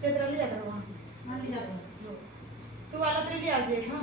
चैत्र ले जाता वहाँ हाँ ले जाता तू वाला तेरे ले आ देख हाँ